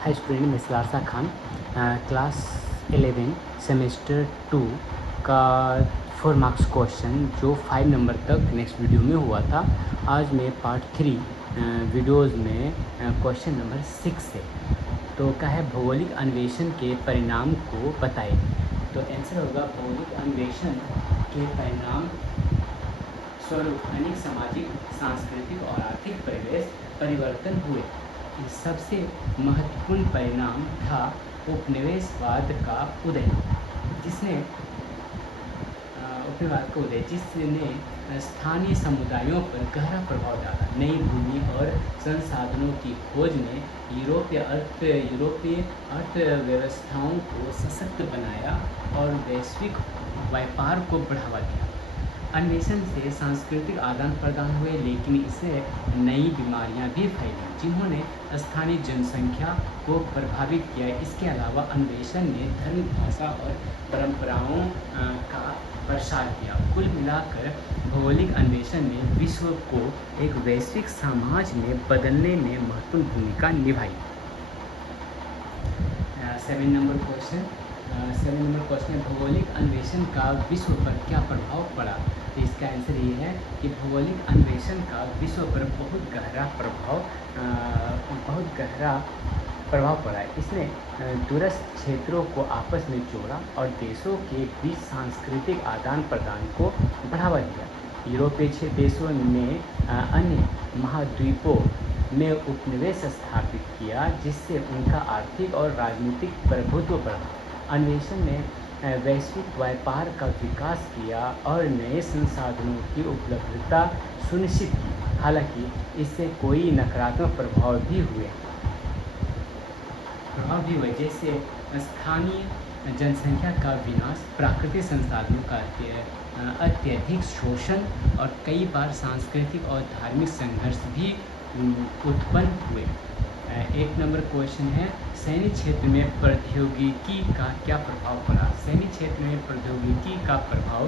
Hi student, मैं सलारसा Khan class 11 semester 2 का 4 marks question जो 5 नंबर तक नेक्स्ट वीडियो में हुआ था। आज मैं पार्ट 3 वीडियोज़ में क्वेश्चन नंबर 6 है। तो क्या है, भौगोलिक अन्वेषण के परिणाम को बताएं। तो आंसर होगा भौगोलिक अन्वेषण के परिणाम स्वरूप अनेक सामाजिक, सांस्कृतिक और आर्थिक परिवेश परिवर्तन हुए। सबसे महत्वपूर्ण परिणाम था उपनिवेशवाद का उदय, जिसने स्थानीय समुदायों पर गहरा प्रभाव डाला। नई भूमि और संसाधनों की खोज ने यूरोपीय अर्थव्यवस्थाओं को सशक्त बनाया और वैश्विक व्यापार को बढ़ावा दिया। अन्वेषण से सांस्कृतिक आदान प्रदान हुए, लेकिन इससे नई बीमारियां भी फैली जिन्होंने स्थानीय जनसंख्या को प्रभावित किया। इसके अलावा अन्वेषण ने धर्म, भाषा और परंपराओं का प्रसार किया। कुल मिलाकर भौगोलिक अन्वेषण ने विश्व को एक वैश्विक समाज में बदलने में महत्वपूर्ण भूमिका निभाई। 7 नंबर क्वेश्चन है, भौगोलिक अन्वेषण का विश्व पर क्या प्रभाव पड़ा। तो इसका आंसर ये है कि भौगोलिक अन्वेषण का विश्व पर बहुत गहरा प्रभाव पड़ा। इसने दूरस्थ क्षेत्रों को आपस में जोड़ा और देशों के बीच सांस्कृतिक आदान प्रदान को बढ़ावा दिया। यूरोपीय देशों ने अन्य महाद्वीपों में उपनिवेश स्थापित किया, जिससे उनका आर्थिक और राजनीतिक प्रभुत्व बढ़ा। अन्वेषण ने वैश्विक व्यापार का विकास किया और नए संसाधनों की उपलब्धता सुनिश्चित की। हालांकि इससे कोई नकारात्मक प्रभाव भी हुए, जैसे स्थानीय जनसंख्या का विनाश, प्राकृतिक संसाधनों का अत्यधिक शोषण और कई बार सांस्कृतिक और धार्मिक संघर्ष भी उत्पन्न हुए। 1 नंबर क्वेश्चन है, सैन्य क्षेत्र में प्रौद्योगिकी का क्या प्रभाव पड़ा। सैन्य क्षेत्र में प्रौद्योगिकी का प्रभाव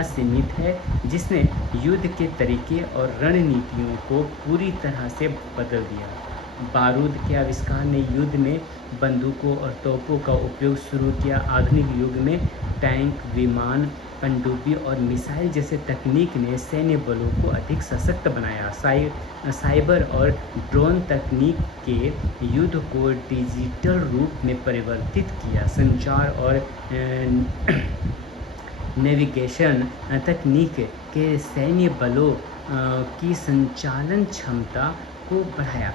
असीमित है, जिसने युद्ध के तरीके और रणनीतियों को पूरी तरह से बदल दिया। बारूद के आविष्कार ने युद्ध में बंदूकों और तोपों का उपयोग शुरू किया। आधुनिक युग में टैंक, विमान, पनडुब्बी और मिसाइल जैसे तकनीक ने सैन्य बलों को अधिक सशक्त बनाया। साइबर और ड्रोन तकनीक के युद्ध को डिजिटल रूप में परिवर्तित किया। संचार और नेविगेशन तकनीक के सैन्य बलों की संचालन क्षमता को बढ़ाया।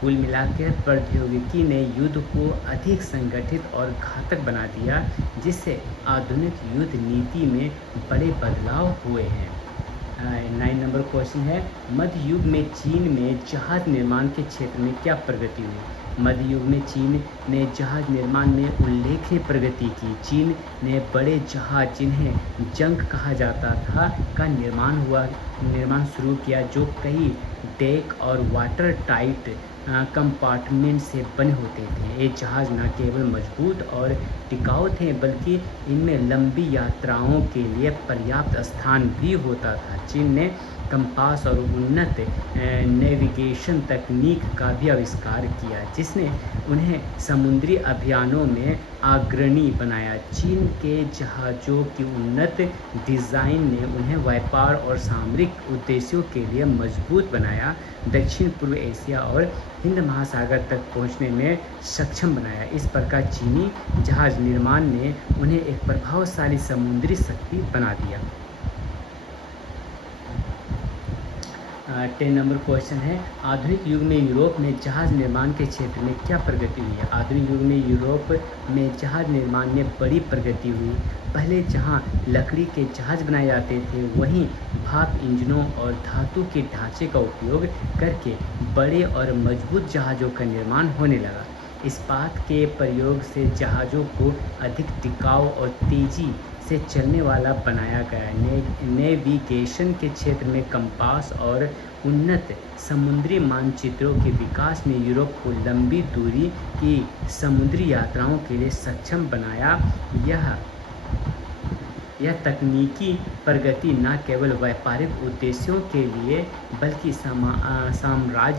कुल मिलाकर प्रौद्योगिकी ने युद्ध को अधिक संगठित और घातक बना दिया, जिससे आधुनिक युद्ध नीति में बड़े बदलाव हुए हैं। 9 नंबर क्वेश्चन है, मध्य युग में चीन में जहाज निर्माण के क्षेत्र में क्या प्रगति हुई। मध्य युग में चीन ने जहाज निर्माण में उल्लेखनीय प्रगति की। चीन ने बड़े जहाज, जिन्हें जंग कहा जाता था, का निर्माण शुरू किया, जो कई डेक और वाटर टाइट कंपार्टमेंट से बने होते थे। ये जहाज न केवल मजबूत और टिकाऊ थे, बल्कि इनमें लंबी यात्राओं के लिए पर्याप्त स्थान भी होता था। चीन ने कंपास और उन्नत नेविगेशन तकनीक का भी आविष्कार किया, जिसने उन्हें समुद्री अभियानों में अग्रणी बनाया। चीन के जहाज़ों की उन्नत डिज़ाइन ने उन्हें व्यापार और सामरिक उद्देश्यों के लिए मजबूत बनाया। दक्षिण पूर्व एशिया और हिंद महासागर तक पहुंचने में सक्षम बनाया। इस प्रकार चीनी जहाज निर्माण ने उन्हें एक प्रभावशाली समुद्री शक्ति बना दिया। 10 नंबर क्वेश्चन है, आधुनिक युग में यूरोप में जहाज निर्माण के क्षेत्र में क्या प्रगति हुई है। आधुनिक युग में यूरोप में जहाज निर्माण में बड़ी प्रगति हुई। पहले जहां लकड़ी के जहाज बनाए जाते थे, वहीं भाप इंजनों और धातु के ढांचे का उपयोग करके बड़े और मजबूत जहाज़ों का निर्माण होने लगा। इस्पात के प्रयोग से जहाज़ों को अधिक टिकाऊ और तेज़ी से चलने वाला बनाया गया। नेविगेशन के क्षेत्र में कंपास और उन्नत समुद्री मानचित्रों के विकास ने यूरोप को लंबी दूरी की समुद्री यात्राओं के लिए सक्षम बनाया। यह तकनीकी प्रगति न केवल व्यापारिक उद्देश्यों के लिए, बल्कि साम्राज्य